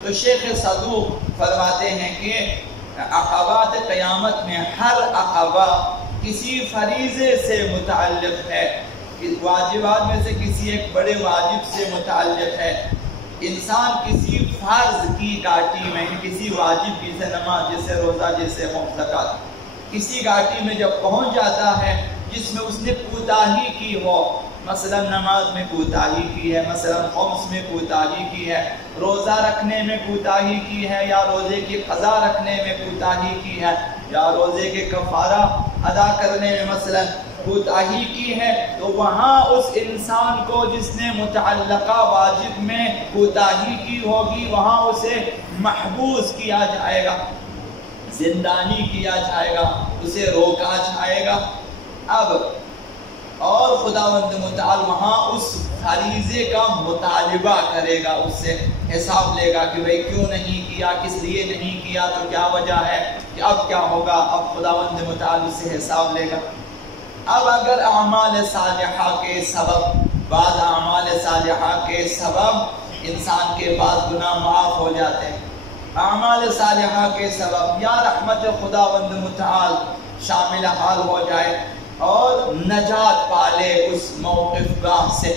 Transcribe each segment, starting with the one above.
تو شیخ صدوق فرماتے ہیں کہ عقبات قیامت میں ہر عقبہ کسی فریضے سے متعلق ہے، واجبات میں سے کسی ایک بڑے واجب سے متعلق ہے۔ انسان کسی فرض کی گھاٹی میں، کسی واجب جیسے نماز، جیسے روزہ، جیسے زکوٰۃ، کسی گھاٹی میں جب پہنچ جاتا ہے جس میں اس نے کوتاہی کی ہو، مثلا نماز میں کوتاہی کی ہے، مثلا خمس میں کوتاہی کی ہے، روزہ رکھنے میں کوتاہی کی ہے، یا روزے کی قضا رکھنے میں کوتاہی کی ہے، یا روزے کے کفارہ ادا کرنے میں مثلا کوتاہی کی ہے، تو وہاں اس انسان کو جس نے متعلقہ واجب میں کوتاہی کی ہوگی وہاں اسے محبوس کیا جائے گا، زندانی کیا جائے گا، اسے روکا جائے گا۔ اب اور خداوند متعال وہاں اس فریضے کا مطالبہ کرے گا، اس سے حساب لے گا کہ بھئی کیوں نہیں کیا، کس لیے نہیں کیا، تو کیا وجہ ہے، کہ اب کیا ہوگا، اب خداوند متعال اس سے حساب لے گا۔ اب اگر اعمال صالحہ کے سبب، بعض اعمال صالحہ کے سبب انسان کے بعض گناہ معاف ہو جاتے ہیں، اعمال صالحہ کے سبب یا رحمت خداوند متعال شامل حال ہو جائے اور نجات پالے اس موقف گاہ سے،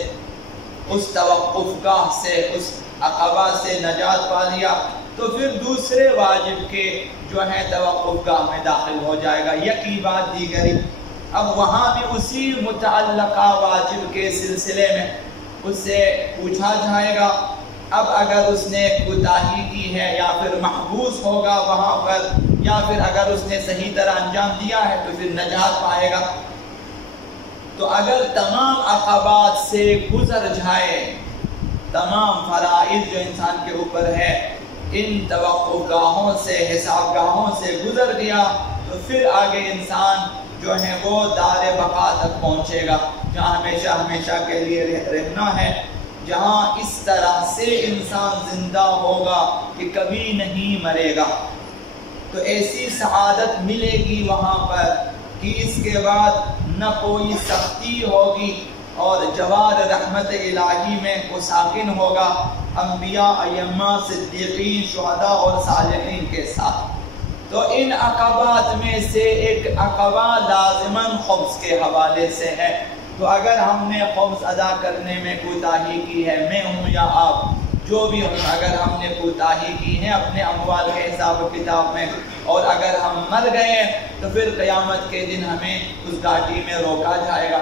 اس توقف گاہ سے، اس عقبہ سے نجات پا لیا، تو پھر دوسرے واجب کے جو ہے توقف گاہ میں داخل ہو جائے گا۔ یکی بات دیگری، اب وہاں بھی اسی متعلقہ واجب کے سلسلے میں اس سے پوچھا جائے گا۔ اب اگر اس نے کوتاہی کی ہے یا پھر محبوس ہوگا وہاں پر، یا پھر اگر اس نے صحیح طرح انجام دیا ہے تو پھر نجات پائے گا۔ تو اگر تمام عقبات سے گزر جائے، تمام فرائض جو انسان کے اوپر ہے ان توقف گاہوں سے، حساب گاہوں سے گزر گیا، تو پھر آگے انسان جو ہے وہ دار بقا تک پہنچے گا، جہاں ہمیشہ ہمیشہ کے لیے رہنا ہے، جہاں اس طرح سے انسان زندہ ہوگا کہ کبھی نہیں مرے گا۔ تو ایسی سعادت ملے گی وہاں پر کہ اس کے بعد نہ کوئی سختی ہوگی، اور جوار رحمت الہی میں وہ ساکن ہوگا انبیاء، ائمہ، صدیقین، شہداء اور صالحین کے ساتھ۔ تو ان عقبات میں سے ایک عقبہ لازماً خمس کے حوالے سے ہے۔ تو اگر ہم نے خمس ادا کرنے میں کوتاہی کی ہے، میں ہوں یا آپ، جو بھی ہوں، اگر ہم نے کوتاہی کی ہے اپنے اموال کے حساب و کتاب میں، اور اگر ہم مر گئے تو پھر قیامت کے دن ہمیں اس گھاٹی میں روکا جائے گا۔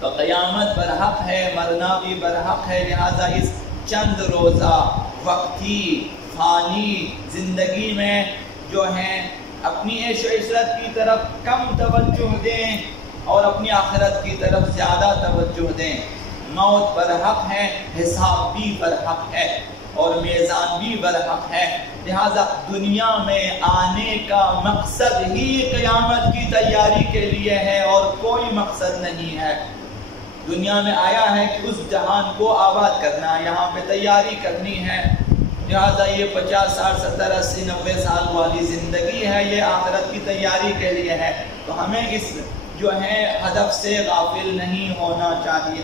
تو قیامت برحق ہے، مرنا بھی برحق ہے، لہذا اس چند روزہ وقتی فانی زندگی میں جو ہیں اپنی عیش و عشرت کی طرف کم توجہ دیں اور اپنی آخرت کی طرف زیادہ توجہ دیں۔ موت برحق ہے، حساب بھی برحق ہے، اور میزان بھی برحق ہے، لہذا دنیا میں آنے کا مقصد ہی قیامت کی تیاری کے لیے ہے اور کوئی مقصد نہیں ہے۔ دنیا میں آیا ہے کہ اس جہان کو آباد کرنا ہے، یہاں پہ تیاری کرنی ہے، لہذا یہ 50 60 70 80 90 سال والی زندگی ہے، یہ آخرت کی تیاری کے لیے ہے۔ تو ہمیں اس جو ہے ہدف سے غافل نہیں ہونا چاہیے۔